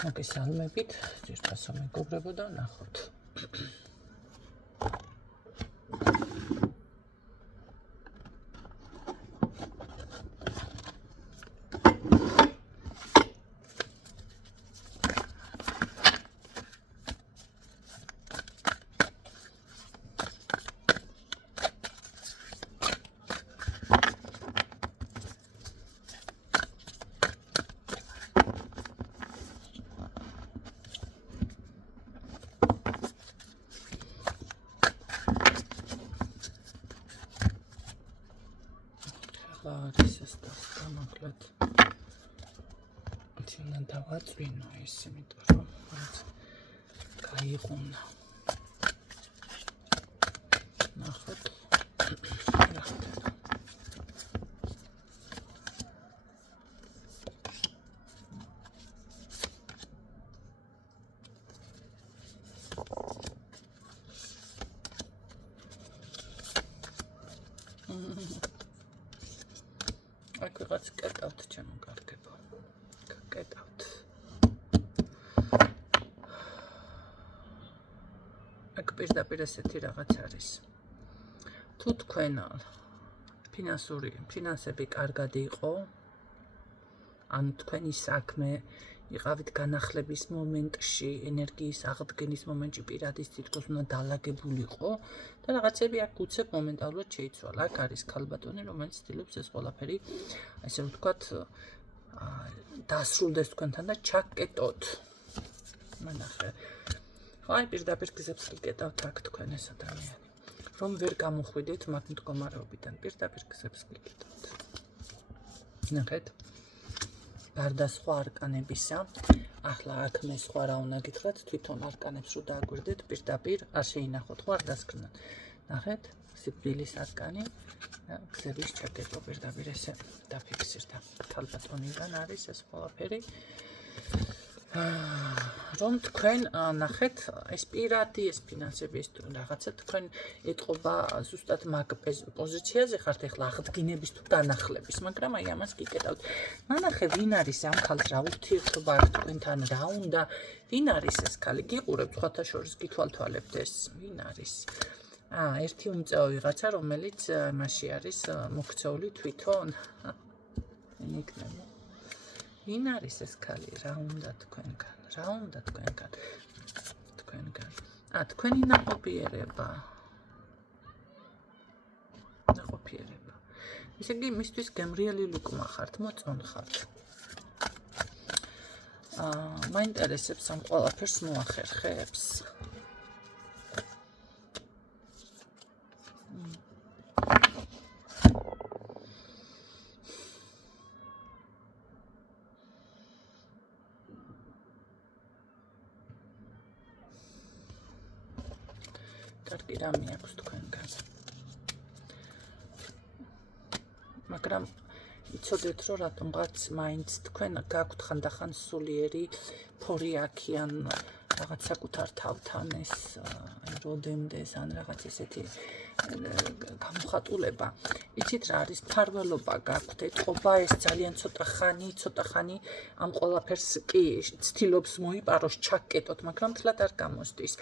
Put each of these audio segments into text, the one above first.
მოგეს ალმებით, ძირფასო მეგობრებო და ნახოთ. არის დამოკლედ თუნდაც დავაწვინო ეს იმიტომ რომ გაიღუნა ნახოთ აქ ვიღაც კეტავთ ჩემო კარგებო. კეტავთ. აქ პირდაპირ ესეთი რაღაც არის. თუ თქვენ ფინანსები კარგად იყო, ან თქვენი საქმე იყავით განახლების მომენტში, ენერგიის აღდგენის მომენტში პირადის თითქოს უნდა დალაგებულიყო და რაღაცები აქ უცებ მომენტალურად შეიცვალა. აქ არის ქალბატონი, რომელიც ცდილობს ეს ყველაფერი, ასე ვთქვათ, დასრულდეს თქვენთან და ჩაკეტოთ. მანახე. ხო, აი პირდაპირ გზებს გიკეტავთ აქ თქვენ ეს ადამიანი. რომ ვერ გამოხვიდეთ მაგ მდგომარეობიდან, პირდაპირ გზებს გიკეტავთ. ნახეთ. გარდა სხვა არკანებისა, ახლა აქ მე სხვა რა უნდა გითხრათ, თვითონ არკანებს რო დააგვირდეთ, პირდაპირ არ შეინახოთ, ხო არ დასკვნათ. ნახეთ, სიკვდილის არკანი, გზების ჩაკეტვა პირდაპირ ესე დაფიქსირდა. ქალბატონიდან არის ეს ყველაფერი. რომ თქვენ ნახეთ, ეს პირადი, ეს ფინანსები, ეს რაღაცა თქვენ ეთყობა ზუსტად მაგ პოზიციაზე ხართ ახლა აღდგინების თუ განახლების, მაგრამ აი ამას გიკეტავთ. მანახე, ვინ არის ამ ქალს, რა ურთიერთობა აქვს თქვენთან, რა უნდა, ვინ არის ეს ქალი? გიყურებთ სხვათა შორის გითვალთვალებთ ეს, ვინ არის? ერთი უმწეო ვიღაცა, რომელიც მასში არის მოქცეული თვითონ. ვინ არის ეს ქალი? რა უნდა თქვენგან? რა უნდა თქვენგან? თქვენი ნაყოფიერება. ისე იგი მისთვის გემრიელი ლუკმა ხართ, მოწონ ხართ. მაინტერესებს ამ ყველაფერს მოახერხებს. კარგი რამე აქვს თქვენგან. მაგრამ იცოდეთ რომ რატომღაც მაინც თქვენ გაქვთ ხანდახან სულიერი ფორიაქიან რაღაც საკუთარ თავთან ეს როდემდეს ან რაღაც ესეთი გამოხატულება. იცით რა არის ფარველობა გაქვთ, ეთყობა ეს ძალიან ცოტა ხანი ამ ყველაფერს კი ცდილობს მოიპაროს, ჩაკეტოთ, მაგრამ თლად არ გამოსდის.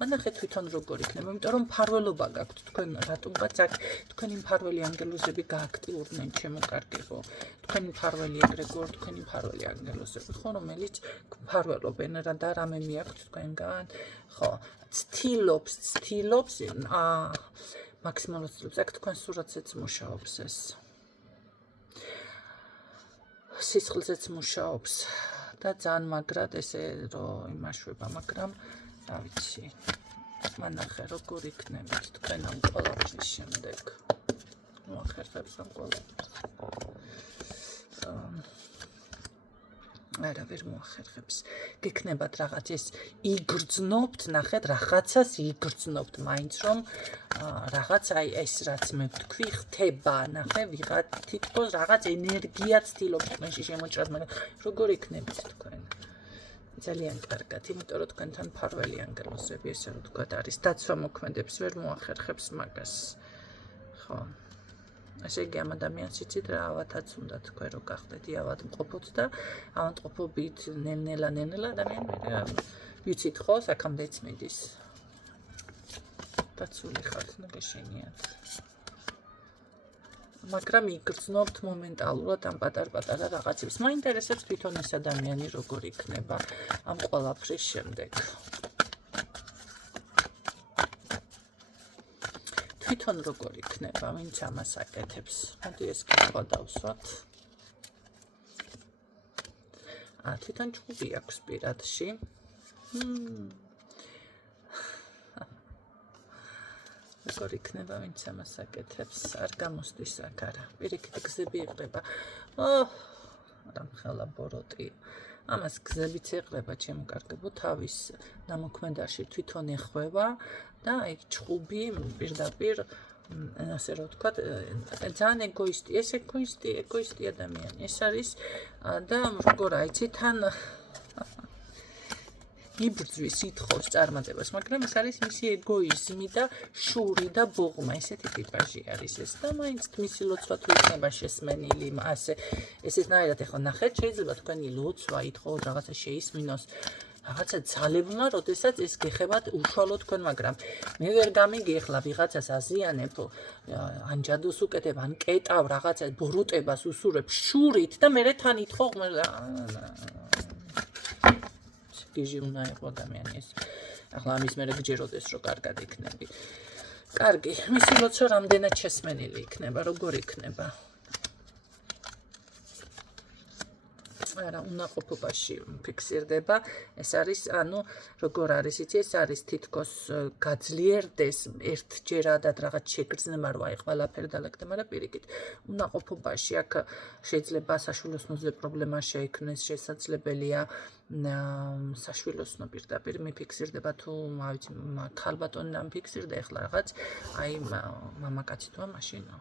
მანახეთ თვითონ როგორ იქნება, იმიტომ რომ ფარველობა გაქვთ თქვენ რატომღაც აქ თქვენი მფარველი ანგელოზები გააქტიურდნენ ჩემო კარგებო. თქვენი მფარველი ეგრეგორ, თქვენი მფარველი ანგელოზები, ხო, რომელიც გფარველობენ და რამე მიაქვთ თქვენგან, ხო, ცდილობს მაქსიმალურად ცდილობს, აქ თქვენ სურათზეც მუშაობს ეს. სისხლზეც მუშაობს და ძალიან მაგრად ესე რომ იმაშვება, მაგრამ რა ვიცი. მანახე როგორ იქნებით თქვენ ამ ყველაფრის შემდეგ. მოახერხებს ამ ყველაფერს. არა ვერ მოახერხებს. გექნებათ რაღაც ეს იგრძნობთ, ნახეთ, რაღაცას იგრძნობთ, მაინც რომ რაღაც აი ეს რაც მე ვთქვი, ხდება, ნახე, ვიღაც თითქოს რაღაც ენერგია ცდილობს თქვენში შემოჭრას, მაგრამ როგორ იქნებით თქვენ? ძალიან კარგად, იმიტომ რომ თქვენთან მფარველი ანგელოზები, ესე რომ ვთქვათ, არის დაცვა მოქმედებს, ვერ მოახერხებს მაგას. ხო. ესე იგი ამ ადამიანს იცით რა ავათაც უნდა თქვენ რო გახდეთ ავადმყოფოთ და ავადმყოფობით ნელ-ნელა ადამიანი ვიცით ხო საქამდეც მიდის დაცული ხართ ნუ გეშენიათ მაგრამ იგრძნობთ მომენტალურად ამ პატარ-პატარა რაღაცებს მაინტერესებს თვითონ ეს ადამიანი როგორ იქნება ამ ყველაფრის შემდეგ თვითონ როგორ იქნება, ვინც ამას აკეთებს. მოდი ეს კითხვა დავსვათ. თვითონ ჭუბი აქვს პირადში. როგორ იქნება, ვინც ამას აკეთებს, არ გამოსდის აქ არა. პირიქით გზები იყრება. რამხელა ბოროტი. ამას გზებიც ეყრება ჩემკარგებო თავის ნამოქმედაში თვითონ ეხვევა და აი ჭუბი პირდაპირ ასე რომ ვთქვა ძალიან ეგოისტი ადამიანი ეს არის და როგორ აიცი თან იბრძვის ითხოვს წარმატებას მაგრამ ეს არის მისი ეგოიზმი და შური და ბოღმა ესეთი ტიპაჟი არის ეს და მაინც მისი ლოცვა თუ იქნება შესმენილი ასე ესეთნაირად ეხლა ნახეთ შეიძლება თქვენი ლოცვა ითხოვოთ რაღაცა შეისმინოს რაღაცა ძალებმა როდესაც ეს გეხებათ უშუალოდ თქვენ მაგრამ მე ვერ გამიგი ეხლა ვიღაცას აზიანებ ან ჯადოს უკეთებ ან კეტავ რაღაცა ბოროტებას უსურებ შურით და მე თან ითხოვ გიჟი უნდა იყოს ადამიანი ეს ახლა ამის მერე გჯეროდეს რომ კარგად იქნები კარგი მისი ლოცვა რამდენად შესმენილი იქნება როგორ იქნება არა უნაყოფობაში ფიქსირდება ეს არის ანუ როგორ არის იცი ეს არის თითქოს გაძლიერდეს ერთჯერადად რაღაც შეგრძნება რომ აი ყველაფერი დალაგდა მაგრამ პირიქით უნაყოფობაში აქ შეიძლება საშვილოსნოზე პრობლემა შეექმნეს შესაძლებელია საშვილოსნო პირდაპირ მიფიქსირდება თუ ავიცი ქალბატონი ამფიქსირდა ეხლა რაღაც აი მამაკაცი თუა მაშინო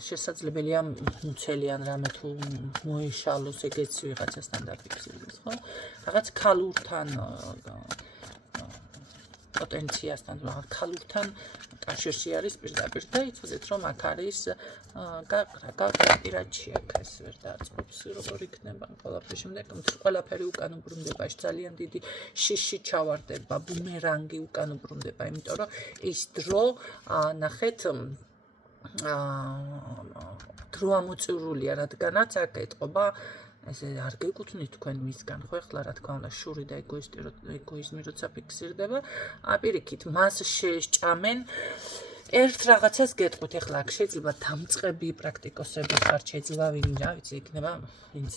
შესაძლებელია მუცელიან რამე თუ მოეშალოს ეგეც ვიღაცასთან დაფიქსირდეს ხო რაღაც ქალურთან პოტენციასთან რაღაც ქალურთან კავშირში არის პირდაპირ და იცოდეთ რომ აქ არის გაკრაჭი აქ ეს ვერ დაწყობს როგორ იქნება ყველაფერი შემდეგ ყველაფერი უკან უბრუნდება ძალიან დიდი შიში ჩავარდება ბუმერანგი უკან უბრუნდება იმიტომ რომ ის დრო ნახეთ დრო ამოწურულია რადგანაც აქ ეთყობა ესე არ გეკუთვნით თქვენ მისგან ხო ეხლა რა თქმა უნდა შური და ეგოიზმი როცა ფიქსირდება აპირიქით მას შეესჭამენ ერთ რაღაცას გეტყვით ეხლა აქ შეიძლება დამწყები პრაქტიკოსები ხარ შეიძლება ვინ რა ვიცი იქნება ვინც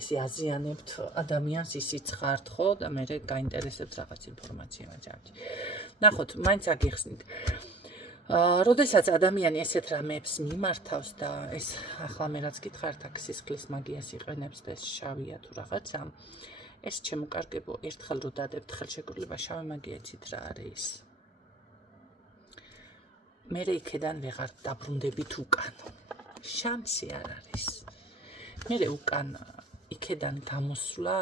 ესე აზიანებთ ადამიანს ისიც ხართ ხო და მე გაინტერესებთ რაღაც ინფორმაცია მაჭარჭი ნახოთ მაინც აგიხსნით როდესაც ადამიანი ესეთ რამებს მიმართავს და ეს ახლა მე რაც გითხართ აქ სისხლის მაგიას იყენებს და ეს შავია თუ რაღაცა ეს შემოკარგებო ერთხელ რო დადებთ ხელშეკრულება შავი მაგია იცით რა არის მე იქედან ვეღარ დაბრუნდებით უკან შანსი არ არის მე უკან იქედან გამოსვლა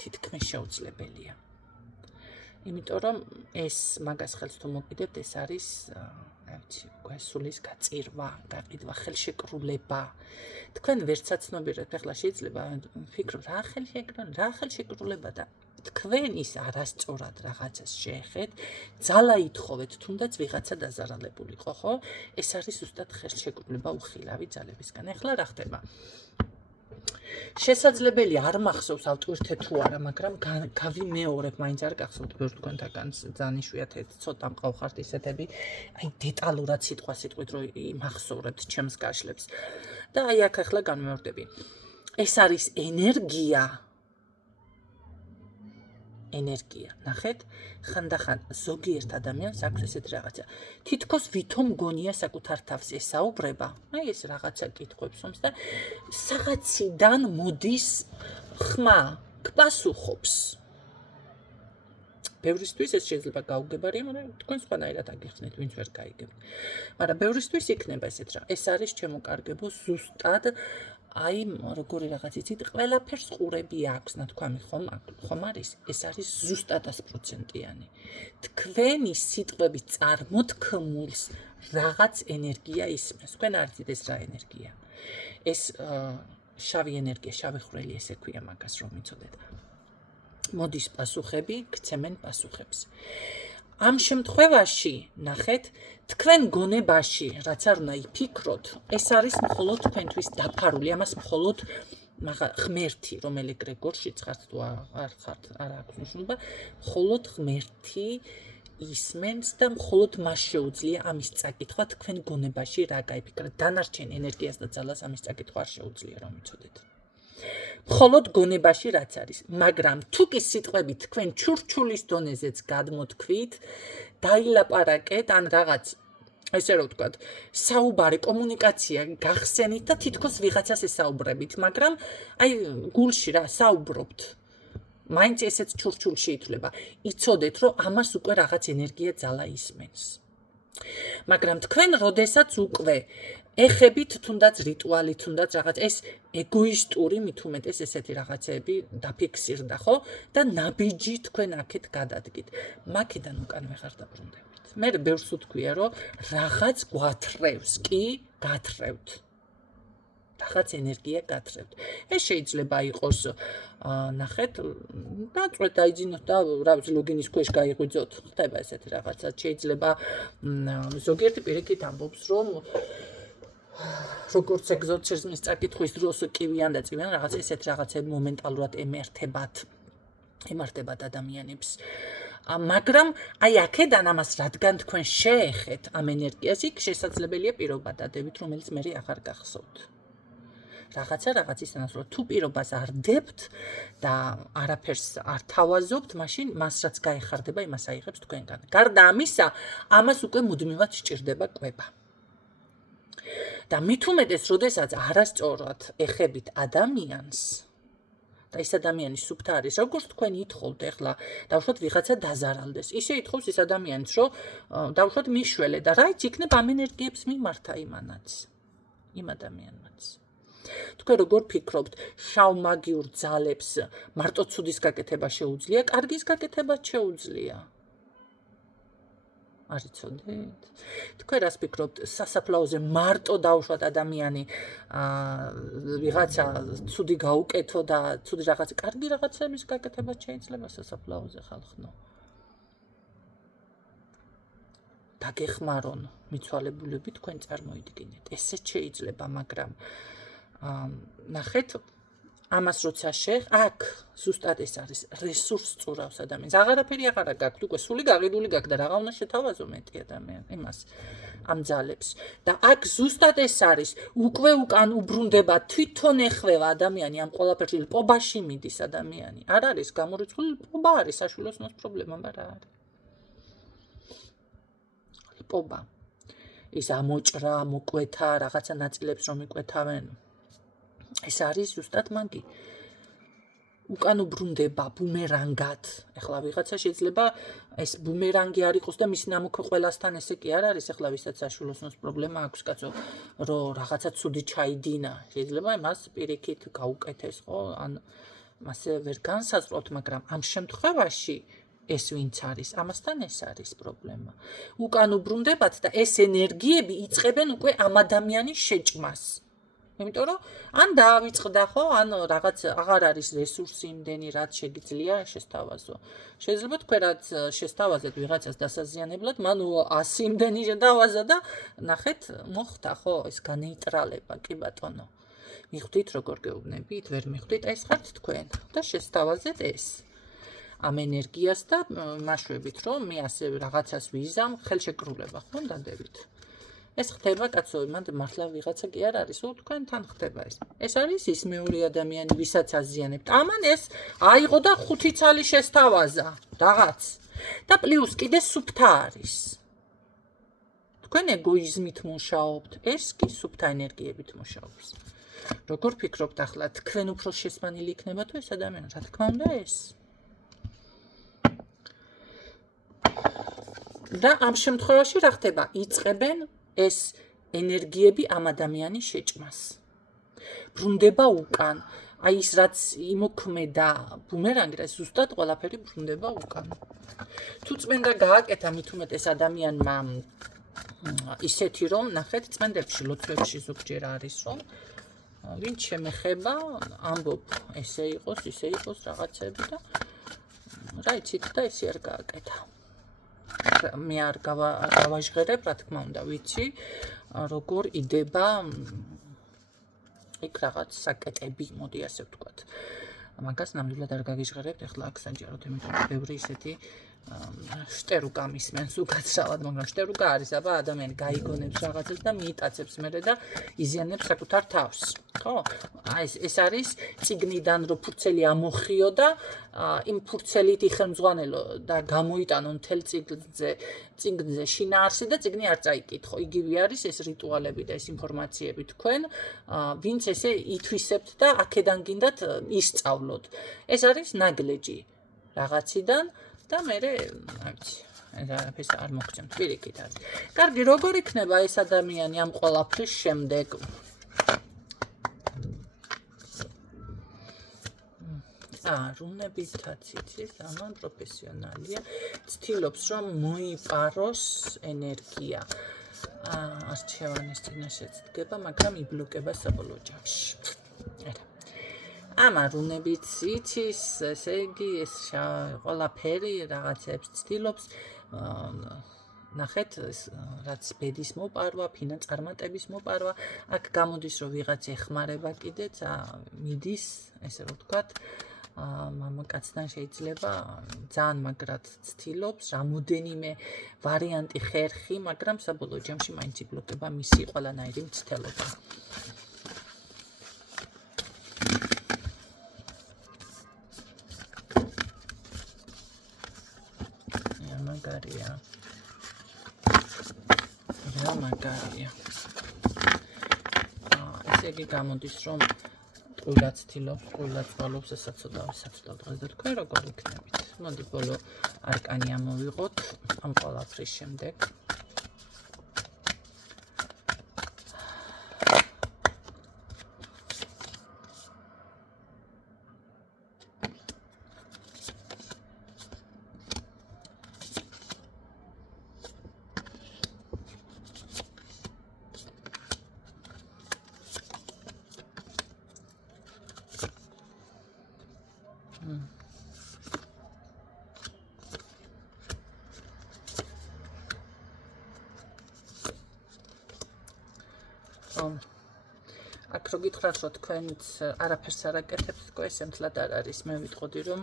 თითქმის შეუძლებელია იმიტომ რომ ეს მაგას ხელს თუ მოკიდებთ ეს არის აი სულის გაწირვა, გაყიდვა, ხელშეკრულება. თქვენ ვერცაცნობიერად ახლა შეიძლება ვფიქრობთ რა ხელშეკრულება და თქვენ ის არასწორად რაღაცას შეეხეთ, ძალა ითხოვეთ, თუნდაც ვიღაცა დაზარალებულიყო, ხო? ეს არის ზუსტად ხელშეკრულება უხილავი ძალებისგან. ახლა რა ხდება? შესაძლებელი არ მახსოვს ავტვირთე თუ არა, მაგრამ გავიმეორებ, მაინც არ გახსოვთ ბევრ თქვენთაგან ძალიან იშვიათად ცოტა მყავხართ ისეთები, აი დეტალურად სიტყვით რომ იმახსოვრებთ ჩემს გაშლებს. და აი აქ ახლა განმეორდები. ეს არის ენერგია. ნახეთ, ხანდახან ზოგიერთ ადამიანს აქვს ესეთი რაღაცა. თითქოს ვითომ გონია საკუთარ თავს ესაუბრება, აი ეს რაღაცა კითხვებს ომს და რაღაციდან მოდის ხმა, გპასუხობს. ბევრისთვის ეს შეიძლება გაუგებარია, მაგრამ თქვენ სხვანაირად აგიხსნით, ვინც ვერ გაიგებთ. მაგრამ ბევრისთვის იქნება ესეთ რა. ეს არის ჩემოკარგებო ზუსტად აი როგორი რაღაც იცით, ყველაფერს ყურები აქვს, ნათქვამი ხომ არის? ეს არის ზუსტად 100%-იანი. თქვენი სიტყვების წარმოთქმულს რაღაც ენერგია ისმენს. თქვენ არ იცით ეს რა ენერგია. ეს შავი ენერგია, შავი ხვრელი ესე ქვია მაგას რომ იცოდეთ. მოდის პასუხები, გცემენ პასუხებს. ამ შემთხვევაში, ნახეთ, თქვენ გონებაში, რაც არ უნდა იფიქროთ, ეს არის მხოლოდ თქვენთვის დაფარული, ამას მხოლოდ ღმერთი, რომელი გრეგორშიც ხართ თუ არ ხართ, არ აქვს მნიშვნელობა, მხოლოდ ღმერთი ისმენს და მხოლოდ მას შეუძლია ამის წაკითხვა თქვენ გონებაში რა გაიფიქრეთ. დანარჩენ ენერგიას და ძალას ამის წაკითხვა არ შეუძლია, რომ იცოდეთ. მხოლოდ გონებაში რაც არის, მაგრამ თუ კი სიტყვები თქვენ ჩურჩულის დონეზეც გადმოთქვით, დაილაპარაკეთ ან რაღაც ესე რომ ვთქვათ, საუბარი, კომუნიკაცია გახსენით და თითქოს ვიღაცას ესაუბრებით, მაგრამ აი გულში რა საუბრობთ. მაინც ესეც ჩურჩულში ითვლება. იცოდეთ, რომ ამას უკვე რაღაც ენერგია ძალა ისმენს. მაგრამ თქვენ როდესაც უკვე ეხებით თუნდაც რიტუალი, თუნდაც რაღაც ეს ეგოისტური მით უმეტეს ესეთი რაღაცები დაფიქსირდა, ხო? და ნაბიჯი თქვენ აქეთ გადადგით. მაქედან უკან ვეღარ დაბრუნდებით. მე ბევრს ვთქვია, რომ რაღაც გვათრევს, კი, გათრევთ. რაღაც ენერგია გათრევთ. ეს შეიძლება იყოს, ნახეთ, დაწვეთ დაიძინოთ და რა ვიცი, ლოგინის ქვეშ გაიღვიძოთ. ხდება ესეთი რაღაცა. შეიძლება ზოგიერთი პირიქით ამბობს, რომ როგორც ეგზორციზმის წაკითხვის დროს კივიან და წივიან რაღაც ესეთ რაღაცები მომენტალურად ემართებათ ადამიანებს. მაგრამ აი აქედან ამას რადგან თქვენ შეეხეთ ამ ენერგიას, იქ შესაძლებელია პირობა დადებით, რომელიც მე აღარ გახსოვთ. რაღაცა რაღაცისთანაც რომ თუ პირობას არ დებთ და არაფერს არ თავაზობთ, მაშინ მას რაც გაეხარდება, იმას აიღებს თქვენგან. გარდა ამისა, ამას უკვე მუდმივად სჭირდება კვება. და მით უმეტეს, როდესაც არასწორად ეხებით ადამიანს და ეს ადამიანი სუფთა არის, როგორც თქვენ ითხოვთ ახლა, დავუშვათ ვიღაცა დაზარალდეს. ისე ითხოვს ეს ადამიანიც, რომ დავუშვათ მიშველე და რაიც იქნებ ამ ენერგიებს მიმართა იმანაც, იმ ადამიანმაც. თქვენ როგორ ფიქრობთ, შავ მაგიურ ძალებს მარტო ცუდის გაკეთება შეუძლია, კარგის გაკეთებაც შეუძლია? არ იცოდეთ? თქვენ რას ფიქრობთ, სასაფლაოზე მარტო დავუშვათ ადამიანი ვიღაცა ცუდი გაუკეთო და ცუდი რაღაც კარგი რაღაცების გაკეთებაც შეიძლება სასაფლაოზე ხალხნო? დაგეხმარონ მიცვალებულები თქვენ წარმოიდგინეთ. ესეც შეიძლება, მაგრამ ნახეთ, ამას როცა აქ ზუსტად ეს არის რესურს წურავს ადამიანს. აღარაფერი აღარა გაქვთ, უკვე სული გაყიდული გაქვთ და რაღა უნდა შეთავაზო მეტი ადამიანი იმას ამ ძალებს. და აქ ზუსტად ეს არის, უკვე უკან უბრუნდება, თვითონ ეხვევა ადამიანი ამ ყველაფერში, ლპობაში მიდის ადამიანი. არ არის გამორიცხული, ლპობა არის, საშვილოსნოს პრობლემა, მაგრამ არის. ლპობა. ის ამოჭრა, მოკვეთა, რაღაცა ნაწილებს რომ იკვეთავენ. ეს არის ზუსტად მაგი. უკან უბრუნდება ბუმერანგად. ეხლა ვიღაცა შეიძლება ეს ბუმერანგი არ იყოს და მის ნამუქ ყველასთან ესე კი არ არის, ეხლა ვისაც საშვილოსნოს პრობლემა აქვს, კაცო, რომ რაღაცა ცუდი ჩაიდინა. შეიძლება მას პირიქით გაუკეთეს, ხო? ან მასე ვერ განსაზღვროთ, მაგრამ ამ შემთხვევაში ეს ვინც არის, ამასთან ეს არის პრობლემა. უკან უბრუნდებათ და ეს ენერგიები იწყებენ უკვე ამ ადამიანის შეჭმას. იმიტომ რომ ან დაავიწყდა, ხო, ან რაღაც აღარ არის რესურსი იმდენი, რაც შეგიძლია შესთავაზო. შეიძლება თქვენ რაც შესთავაზეთ ვიღაცას დასაზიანებლად, მან 100 იმდენი შედავაზა და ნახეთ, მოხდა, ხო, ეს განეიტრალება, კი ბატონო. მიხვდით როგორ გეუბნებით, ვერ მიხვდით, ეს ხართ თქვენ და შესთავაზეთ ეს. ამ ენერგიას და მაშვებით, რომ მე ასე რაღაცას ვიზამ, ხელშეკრულება, ხო, დადებით. ეს ხდება, კაცო, მანდ მართლა ვიღაცა კი არ არის, თქვენთან ხდება ეს. ეს არის ის მეორე ადამიანი, ვისაც აზიანებთ. ამან ეს აიღო და 5 ცალი შესთავაზა, რაღაც. და პლუს კიდე სუფთა არის. თქვენ ეგოიზმით მუშაობთ, ეს კი სუფთა ენერგიებით მუშაობს. როგორ ფიქრობთ ახლა, თქვენ უფრო შესმანილი იქნება თუ ეს ადამიანი? რა თქმა უნდა ეს. და ამ შემთხვევაში რა ხდება? იწყებენ ეს ენერგიები ამ ადამიანის შეჭმას. ბრუნდება უკან. აი ის რაც იმოქმედა ბუმერანგი, ეს ზუსტად ყველაფერი ბრუნდება უკან. თუ წმენდა გააკეთა მით უმეტეს ადამიანმა ისეთი რომ ნახეთ წმენდებში ლოცვებში ზოგჯერ არის რომ ვინც შემეხება ამბობ ესე იყოს ისე იყოს რაღაცები და რა იცით და ესე არ გააკეთა მე არ გავაჟღერებ რა თქმა უნდა ვიცი როგორ იდება იქ რაღაც საკეტები მოდი ასე ვთქვათ მაგას ნამდვილად არ გაგიჟღერებთ ეხლა აქ საჯაროდ იმიტომ რომ ბევრი ისეთი შტერუკა მისმენს უკაცრავად მაგრამ შტერუკა არის აბა ადამიანი გაიგონებს რაღაცებს და მიიტაცებს მერე და იზიანებს საკუთარ თავს ხო აი ეს არის ციგნიდან რო ფურცელი ამოხიო და იმ ფურცელით იხელმძღვანელო და გამოიტანო მთელ ციგნზე შინაარსი და ციგნი არ წაიკითხო იგივე არის ეს რიტუალები და ეს ინფორმაციები თქვენ ვინც ესე ითვისებთ და აქედან გინდათ ისწავლოთ ეს არის ნაგლეჯი რაღაციდან და მე არაფერს არ მოგწევთ პირიქით არის. კარგი, როგორ იქნება ეს ადამიანი ამ ყველაფრის შემდეგ? რუნებითაც იცის, ამან პროფესიონალია, ცდილობს რომ მოიპაროს ენერგია. არჩევანის წინაშე დგება, მაგრამ იბლოკება საბოლოო ჯამში. ამა რუნებიც იცის, ესე იგი ეს ყველაფერი რაღაცებს ცდილობს ნახეთ რაც ბედის მოპარვა, ფინანსების მოპარვა, აქ გამოდის რომ ვიღაც ეხმარება კიდეც, მიდის, ესე რომ ვთქვათ, მამაკაცთან შეიძლება ძალიან მაგრად ცდილობს, რამოდენიმე ვარიანტი ხერხი, მაგრამ საბოლოო ჯამში მაინც იბლოკება მისი ყველანაირი მცდელობა. მაგარია. ესე იგი გამოდის რომ ტყუილად ცდილობს, ტყუილად წყალობს, ესაც ცოტა დღეს და თქვენ როგორ იქნებით. მოდი ბოლო არკანი ამოვიღოთ ამ ყველაფრის შემდეგ. აქ რო გითხრათ რომ თქვენც არაფერს არ აკეთებთ, თქო ეს ემთლად არ არის. მე ვიტყოდი რომ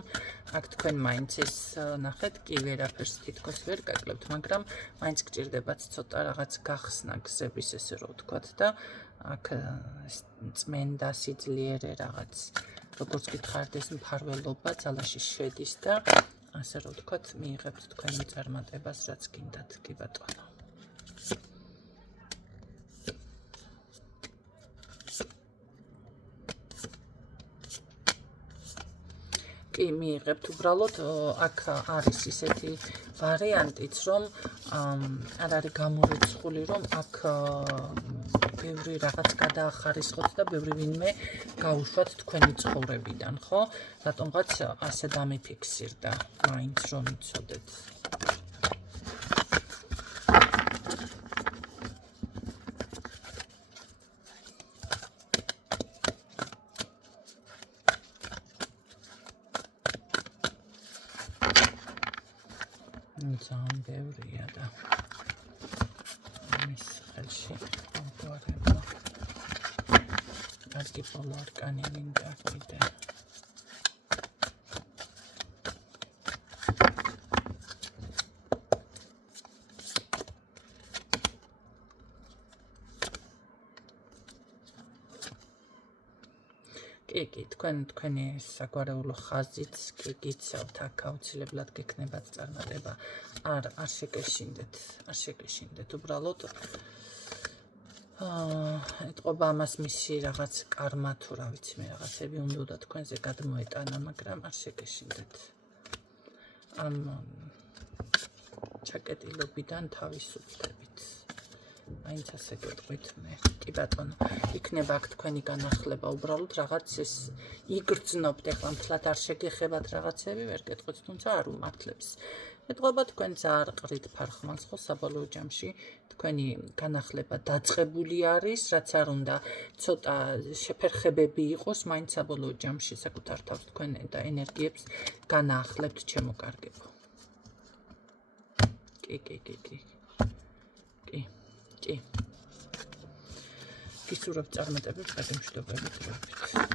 აქ თქვენ მაინც ეს ნახეთ, კი ვერაფერს თითქოს ვერ გაკლებთ, მაგრამ მაინც გჭირდებათ ცოტა რაღაც გახსნა გზების ესე რომ ვთქვათ და აქ წმენდა სიძლიერე რაღაც როგორც გითხარით ეს მფარველობა ძალაში შედის და ასე რომ ვთქვათ მიიღებთ თქვენი წარმატებას რაც გინდათ, კი ბატონო. კი მიიღებთ უბრალოდ აქ არის ისეთი ვარიანტიც რომ არ არის გამორიცხული რომ აქ ბევრი რაღაც გადაახარისხოთ და ბევრი ვინმე გაუშვათ თქვენი ცხოვრებიდან, ხო? რატომღაც ასე დამიფიქსირდა, მაინც რომ იცოდეთ. ძალიან ბევრია და მის ხელში ამგვარება კარგი ბოლო არკანი მინდა კიდე კი, თქვენი საგვარეულო ხაზიც კი გიცავთ, აქ აუცილებლად გექნებათ წარმატება. არ შეგეშინდეთ, უბრალოდ ეთყობა ამას მისი რაღაც კარმა თუ რა ვიცი მე რაღაცები უნდა თქვენზე გადმოეტანა, მაგრამ არ შეგეშინდეთ. ამ ჩაკეტილობიდან თავისუფლდებით. მაინც ასე გეტყვით მე. კი ბატონო, იქნება აქ თქვენი განახლება, უბრალოდ რაღაც ეს იგრძნობთ, ეხლა მთლად არ შეგეხებათ რაღაცები, ვერ გეტყვით, თუმცა არ უმართლებს. ეთყობა თქვენ ძალიან ყრით ფარხმას ხო საბოლოო ჯამში თქვენი განახლება დაწყებული არის, რაც არ უნდა ცოტა შეფერხებები იყოს, მაინც საბოლოო ჯამში საკუთარ თავს თქვენ და ენერგიებს განაახლებთ, ჩემო კარგებო. კი. გისურვებთ წარმატებებს გადამშვიდობებით.